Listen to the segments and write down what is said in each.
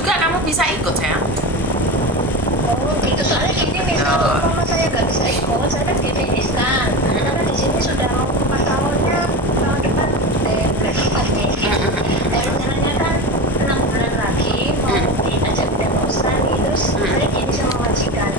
juga kamu bisa ikut sayang. Oh gitu, soalnya gini misal mama saya nggak bisa ikut, saya kan difiniskan karena di sini sudah mau 4 tahunnya, tahun depan bulan 4 nih. Dan rencananya kan 6 bulan lagi mau diajak pindah ke Australia. Terus saya gini sama majikan,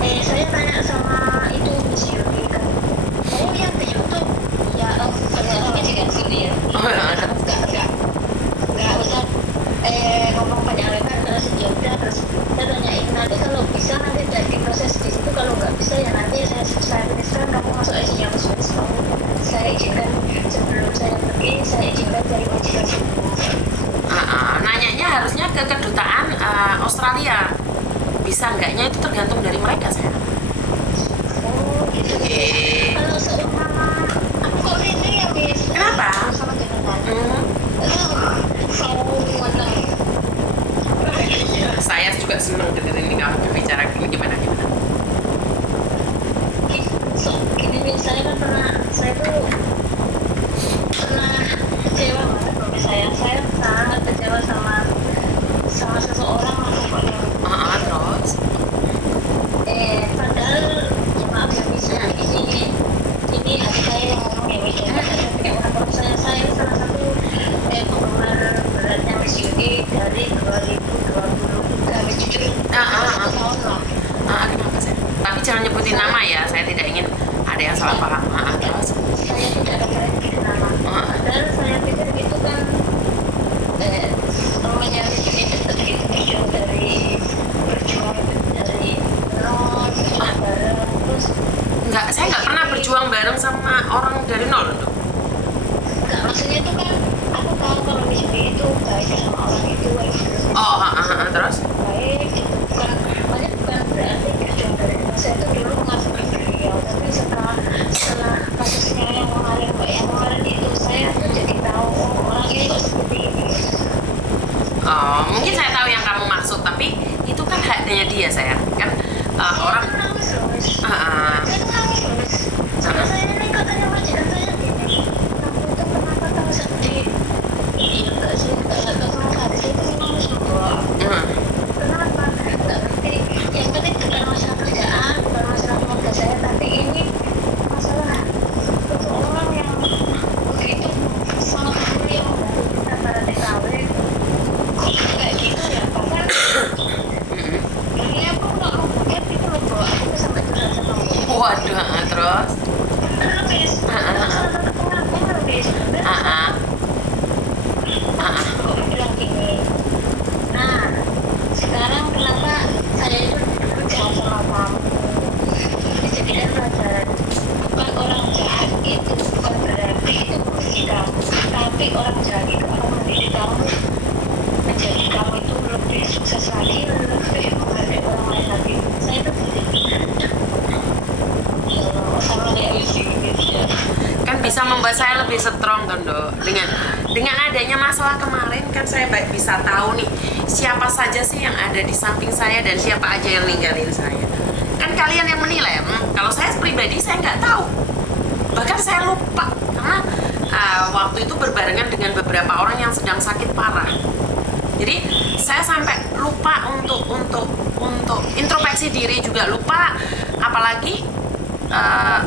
saya tanya sama itu Miss Yuri kan, oh yang di YouTube ya, ternyata majikan sini ya, nggak usah ngomong panjang lebar. Terus ya udah, terus saya tanyain nanti kalau bisa nanti jadi proses di situ, kalau nggak bisa ya nanti saya tuliskan kamu masuk SC yang sesuai mau, saya izinkan sebelum saya pergi, saya izinkan dari majikan dulu. Nanyanya harusnya ke kedutaan Australia. Bisa enggaknya itu tergantung dari mereka sayang. Oh gitu. Kalau seumpama aku kok ini ya Miss, Kenapa? sama jenengan mau menang. Saya juga senang dengerin kamu berbicara gimana. So, gini nih, saya tuh pernah kecewa banget sama saya sangat kecewa sama seseorang lah pokoknya. Terus? Padahal ya maaf ya Miss, ini hati saya yang ngomong ya Miss, kayak orang saya salah satu penggemar beratnya Miss Yuni dari 2023 Miss, jujur 1 tahun lah. Kenapa sayang? Tapi jangan nyebutin nama ya, saya tidak ingin ada yang salah paham. Terus? Saya tidak akan bikin nama. Padahal saya pikir itu kan namanya ini tetap gitu video dari berjuang dari nol bareng terus. Enggak, saya nggak pernah berjuang bareng sama orang dari nol loh. Enggak, maksudnya itu kan aku tahu kalau di sini itu baik sama orang itu Terus? baik itu bukan berarti berjuang dari nol. Saya tuh dulu mengakui beliau, tapi setelah kasusnya yang kemarin itu saya tuh jadi tahu orang ini kok seperti ini. Mungkin saya tahu yang kamu maksud, tapi itu kan haknya dia sayang. Kan orang nangis loh Miss. Saya nangis loh Miss. Sama saya ini katanya majikan saya gini, kamu itu kenapa kamu sedih? Iya enggak sih, enggak kenapa hati saya itu nangis loh. Kenapa? Enggak ngerti. Yang penting bukan masalah kerjaan, bukan masalah keluarga saya, tapi ini masalah untuk orang yang begitu sangat peduli yang membantu kita para TKW. Kok kayak gitu ya? Bahkan ini aku nggak mau buat itu loh, bahwa aku tuh sampai curhat sama dia. Waduh, terus? Bener Miss, salah satu pengakuan Miss. Kok bilang gini, nah sekarang kenapa saya itu dulu jahat sama kamu, dijadikan pelajaran. Bukan orang jahat itu bukan berarti itu merugi kamu, tapi orang jahat itu akan mendidik kamu menjadi kamu itu lebih sukses lagi, lebih menghargai orang lain lagi. Saya itu ya Allah, sama kayak Miss Indonesia. Kan bisa membuat saya lebih strong Tondo. Dengan adanya masalah kemarin kan saya bisa tahu nih siapa saja sih yang ada di samping saya dan siapa aja yang ninggalin saya. Kan kalian yang menilai. Kalau saya pribadi saya nggak tahu, bahkan saya lupa karena waktu itu berbarengan dengan beberapa orang yang sedang sakit parah. Jadi saya sampai lupa untuk introspeksi diri juga lupa, apalagi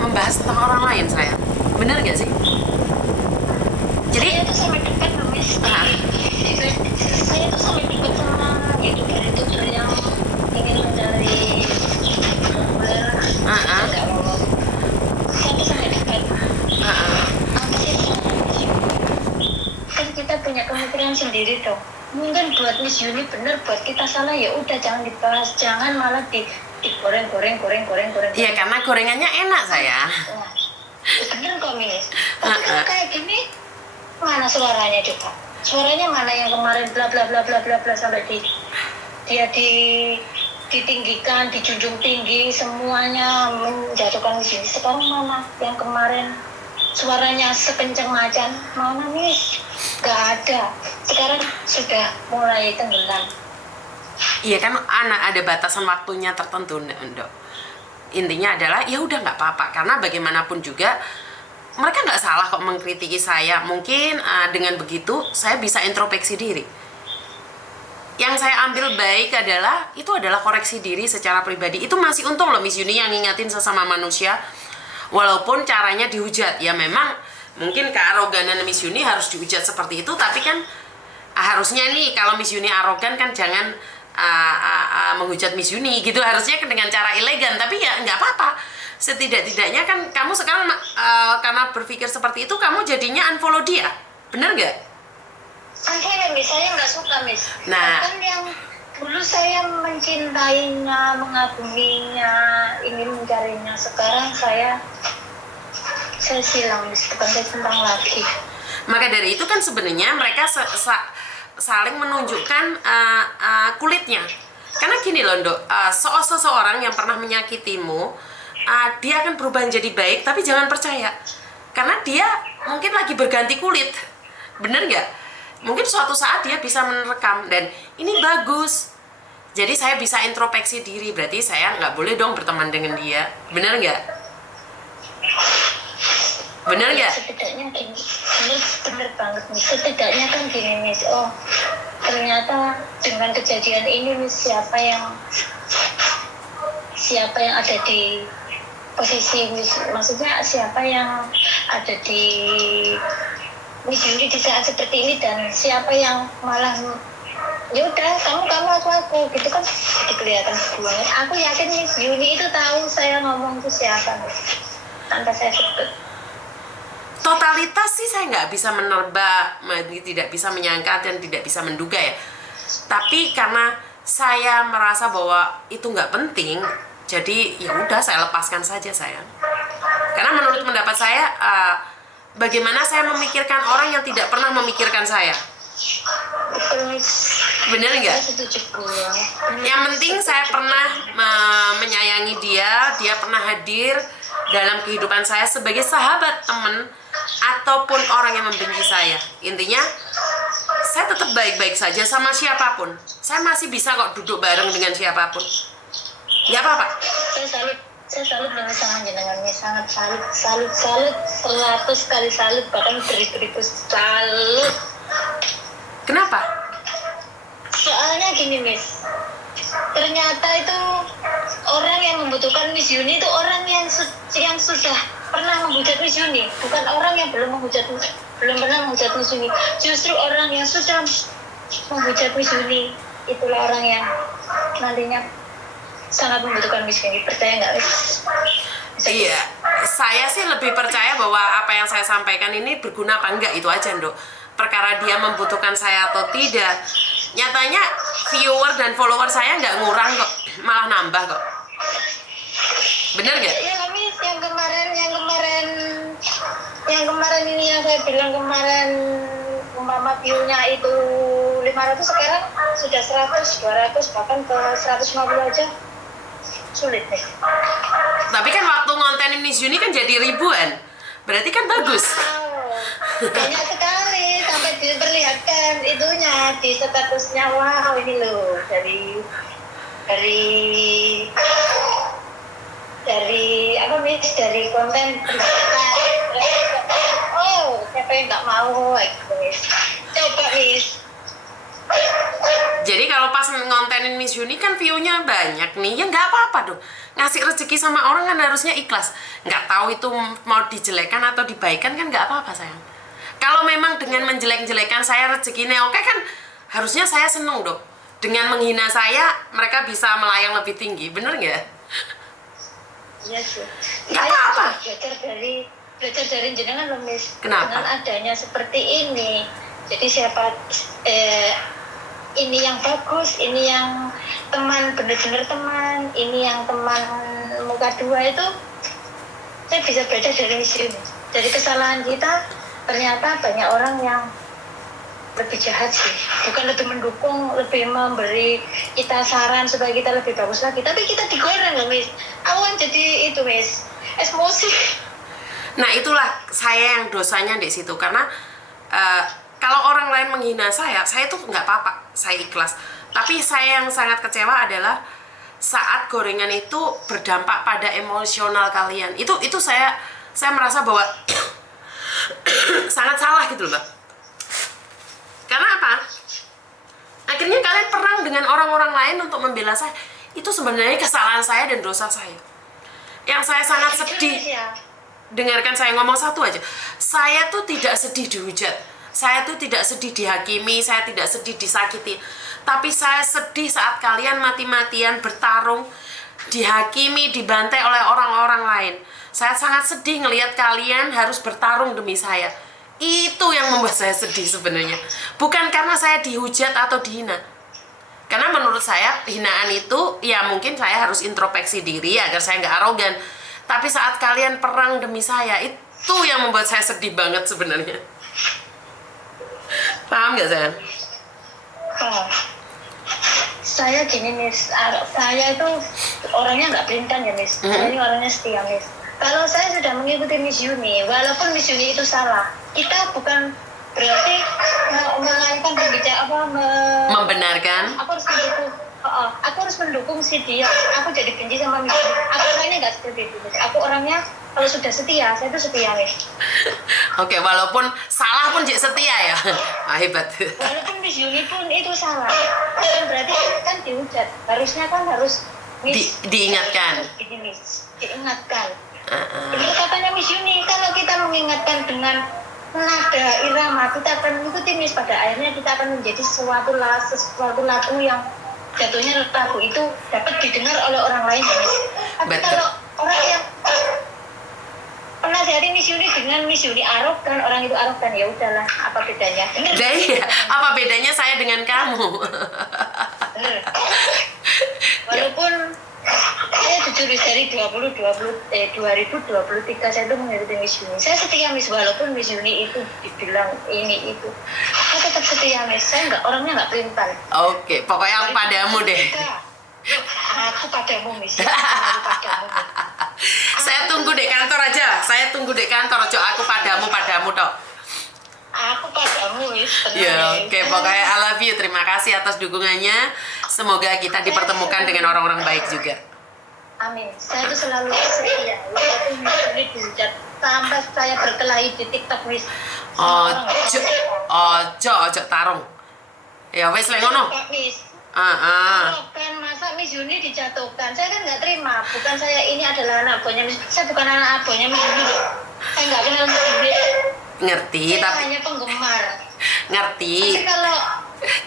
membahas tentang orang lain saya. Bener gak sih? Jadi saya tuh sampai dekat loh Miss. Saya tuh sampai dekat sama youtuber yang ingin mencari sumber. Enggak ngomong. Saya tuh sampai dekat. Apa sih kan kita punya pemikiran sendiri tuh. Mungkin buat Miss Yuni bener, buat kita salah ya udah jangan dibahas, jangan malah digoreng. iya, karena gorengannya enak saya. Nah, bener kok Miss. Tapi kalau kayak gini mana suaranya coba? Suaranya mana yang kemarin bla bla bla bla bla bla sampai dia ditinggikan, dijunjung tinggi, semuanya menjatuhkan di sini. Sekarang mana yang kemarin suaranya sekencang macan? Mana Miss? Gak ada. Sekarang sudah mulai tenggelam. Iya kan, anak ada batasan waktunya tertentu, Ndok. Intinya adalah ya udah nggak apa-apa, karena bagaimanapun juga mereka nggak salah kok mengkritiki saya. Mungkin dengan begitu saya bisa introspeksi diri. yang saya ambil baik adalah itu adalah koreksi diri secara pribadi. Itu masih untung loh Miss Yuni yang ngingatin sesama manusia, walaupun caranya dihujat. Ya memang mungkin kearoganan Miss Yuni harus dihujat seperti itu, tapi kan harusnya nih kalau Miss Yuni arogan kan jangan menghujat Miss Yuni gitu, harusnya dengan cara elegan. Tapi ya nggak apa-apa, setidak-tidaknya kan kamu sekarang karena berpikir seperti itu kamu jadinya unfollow dia, bener nggak? Akhirnya Miss, saya nggak suka Miss. Nah, Bahkan yang dulu saya mencintainya, mengaguminya, ingin mencarinya, sekarang saya silang Miss, bukan saya tentang lagi. maka dari itu kan sebenarnya mereka saling menunjukkan kulitnya. Karena gini loh Dok, seseorang yang pernah menyakitimu, dia akan berubah menjadi baik, tapi jangan percaya. Karena dia mungkin lagi berganti kulit, bener nggak? Mungkin suatu saat dia bisa merekam, dan ini bagus. Jadi saya bisa introspeksi diri, berarti saya nggak boleh dong berteman dengan dia, bener nggak? Bener nggak? Setidaknya gini, ini bener banget Miss. Setidaknya kan gini Miss, oh ternyata dengan kejadian ini Miss, siapa yang ada di posisi Miss, maksudnya siapa yang ada di Miss Yuni di saat seperti ini, dan siapa yang malah ya udah kamu aku gitu kan, jadi kelihatan hubungannya. Aku yakin Miss Yuni itu tahu saya ngomong itu siapa Miss, tanpa saya sebut. Totalitas sih saya nggak bisa menerba, tidak bisa menyangka dan tidak bisa menduga ya. Tapi karena saya merasa bahwa itu nggak penting, jadi ya udah saya lepaskan saja sayang. Karena menurut pendapat saya, bagaimana saya memikirkan orang yang tidak pernah memikirkan saya? Bener nggak? Yang penting saya pernah menyayangi dia pernah hadir dalam kehidupan saya sebagai sahabat, teman, ataupun orang yang membenci saya. Intinya, saya tetap baik-baik saja sama siapapun. Saya masih bisa kok duduk bareng dengan siapapun. Nggak apa-apa. Saya salut dengan sangat jenengannya, sangat salut 100 kali salut, bahkan beribu-ribu salut. Kenapa? Soalnya gini Miss, ternyata itu orang yang membutuhkan Miss Yuni itu orang yang sudah pernah menghujat Miss Yuni, bukan orang yang belum pernah menghujat Miss Yuni. Justru orang yang sudah menghujat Miss Yuni itulah orang yang nantinya sangat membutuhkan Miss Yuni. Percaya nggak Miss? Iya, saya sih lebih percaya bahwa apa yang saya sampaikan ini berguna apa enggak, itu aja Dok. Perkara dia membutuhkan saya atau tidak, nyatanya viewer dan follower saya nggak ngurang kok, malah nambah kok. Bener nggak? Ya Miss, yang kemarin ini yang saya bilang kemarin, umpama view-nya itu 500, sekarang sudah 100, 200, bahkan ke 150 aja sulit nih. Tapi kan waktu ngontenin Miss Yuni kan jadi ribuan, berarti kan bagus. Wow, banyak sekali, sampai diperlihatkan itunya di statusnya. Wow, ini loh dari apa Miss, dari konten berita. Oh, siapa yang nggak mau gitu Miss, coba Miss. Jadi kalau pas ngontenin Miss Yuni kan view-nya banyak nih, ya nggak apa-apa dong. Ngasih rezeki sama orang kan harusnya ikhlas. Nggak tahu itu mau dijelekan atau dibaikan kan nggak apa-apa sayang. Kalau memang dengan menjelek-jelekan saya rezekinya oke kan, harusnya saya seneng dong. Dengan menghina saya, mereka bisa melayang lebih tinggi, bener nggak? Iya sih. Nggak apa-apa. Belajar dari jenengan loh Miss. Kenapa? Dengan adanya seperti ini, jadi siapa ini yang bagus, ini yang teman, bener-bener teman, ini yang teman muka dua, itu saya bisa belajar dari Miss Yuni. Dari kesalahan kita, ternyata banyak orang yang lebih jahat sih, bukan lebih mendukung, lebih memberi kita saran supaya kita lebih bagus lagi, tapi kita digoreng loh Miss. Awan jadi itu Miss, emosi. Nah itulah saya yang dosanya di situ, karena kalau orang lain menghina saya tuh nggak apa-apa, saya ikhlas. Tapi saya yang sangat kecewa adalah saat gorengan itu berdampak pada emosional kalian. Itu saya merasa bahwa sangat salah gitu loh Mbak. Karena apa? Akhirnya kalian perang dengan orang-orang lain untuk membela saya. Itu sebenarnya kesalahan saya dan dosa saya. Yang saya sangat sedih. Dengarkan saya ngomong satu aja. Saya tuh tidak sedih dihujat. Saya tuh tidak sedih dihakimi. Saya tidak sedih disakiti. Tapi saya sedih saat kalian mati-matian bertarung, dihakimi, dibantai oleh orang-orang lain. Saya sangat sedih ngelihat kalian harus bertarung demi saya. Itu yang membuat saya sedih sebenarnya. Bukan karena saya dihujat atau dihina. Karena menurut saya hinaan itu ya mungkin saya harus introspeksi diri agar saya nggak arogan. Tapi saat kalian perang demi saya, itu yang membuat saya sedih banget sebenarnya. Paham nggak saya? Saya gini Miss, saya itu orangnya nggak pelintan ya Miss. Saya ini orangnya setia Miss. Kalau saya sudah mengikuti Miss Yuni, walaupun Miss Yuni itu salah, kita bukan berarti mengalihkan pembicaraan Membenarkan. Aku harus mendukung si dia. Aku jadi benci sama Miss Yuni. Aku orangnya nggak seperti itu Miss. Aku orangnya kalau sudah setia, saya itu setia Miss. Oke, walaupun salah pun jadi setia ya. Hebat. Walaupun Miss Yuni pun itu salah, bukan berarti kan dihujat. Harusnya kan harus diingatkan. Diingatkan. Ini katanya Miss Yuni, kalau kita mengingatkan dengan nada irama, kita akan mengikuti Miss. Pada akhirnya kita akan menjadi sesuatu lagu yang jatuhnya lagu itu dapat didengar oleh orang lain Miss. Tapi betul. kalau orang yang penasihati Miss Yuni dengan Miss Yuni arogan, orang itu arogan, ya udahlah, apa bedanya? Iya, apa bedanya saya dengan kamu? Walaupun saya jujur dari 2023 saya itu mengikuti Miss Yuni. Saya setia Miss, walaupun Miss Yuni itu dibilang ini itu, saya tetap setia Miss. Saya orangnya nggak pelintan. Oke, pokoknya aku padamu deh. Aku padamu Miss. Aku padamu. Saya tunggu di kantor aja. Saya tunggu di kantor. Jo, aku padamu toh. Aku padamu Miss. Ya, oke, pokoknya I love you. Terima kasih atas dukungannya. Semoga kita dipertemukan dengan orang-orang baik juga. Amin. Saya itu selalu setia. Walaupun Miss Yuni dihujat sampai saya berkelahi di TikTok Miss. Ojo tarung. Ya wes lek ngono. Kan masa Miss Yuni dijatuhkan, saya kan nggak terima. Bukan saya ini adalah anak buahnya Miss. Saya bukan anak buahnya Miss Yuni. Saya nggak kenal Miss Yuni. Ngerti, saya tapi hanya penggemar. Ngerti.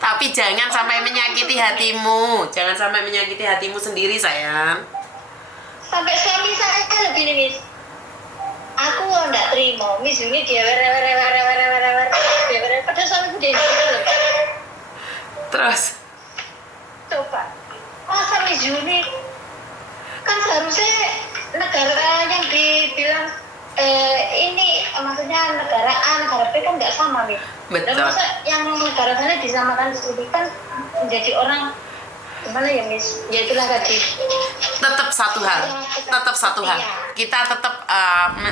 Tapi jangan sampai menyakiti hatimu. Jangan sampai menyakiti hatimu sendiri, sayang. Sampai suami saya lebih nih Miss. Aku nggak terima Miss Yuni dia padahal suamiku dia loh. Terus Coba, masa Miss Yuni kan seharusnya negara yang dibilang ini maksudnya negara A, negara B kan nggak sama Miss. Betul. Dan masa yang negara sana disamakan seperti kan menjadi orang gimana ya Miss? Ya itulah tadi. Tetap satu hal. Kita tetap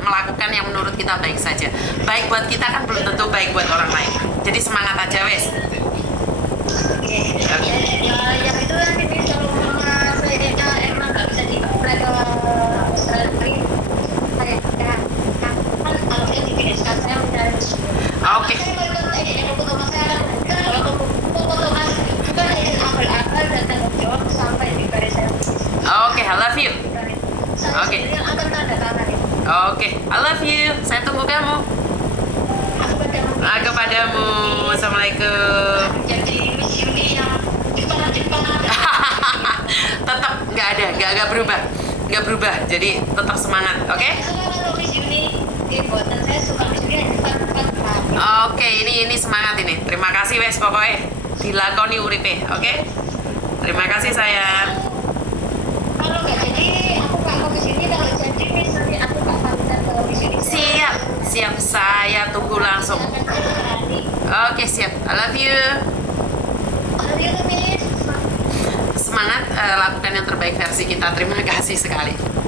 melakukan yang menurut kita baik saja. Baik buat kita kan belum tentu baik buat orang lain. Jadi semangat aja wes. Yang itu nanti Miss, kalau mama saya emang nggak bisa di-apply ke Australia, saya kan kalau dia dibidaskan saya mencari Oke. Saya mau ikut foto mas saya kan kalau foto mas juga izin akal-akal dan tanggung jawab sampai di garis saya. Oke, I love you. Saya sendiri yang akan tanda tangan itu. Oke, I love you. Saya tunggu kamu. Aku padamu. Assalamualaikum. Jadi Miss Yuni yang Jepang. Tetap nggak berubah. Jadi tetap semangat, oke? Kalau Miss Yuni, buatan saya suka Miss Yuni yang cepat. Oke, ini semangat ini. Terima kasih wes pokoknya dilakoni uripe, oke? Terima kasih sayang. Kalau nggak jadi, aku nggak mau kesini. Kalau jadi Miss Yuni, aku nggak pamitan ke Miss Yuni. Siap, saya tunggu langsung. Oke, siap. I love you. Semangat, lakukan yang terbaik versi kita. Terima kasih sekali.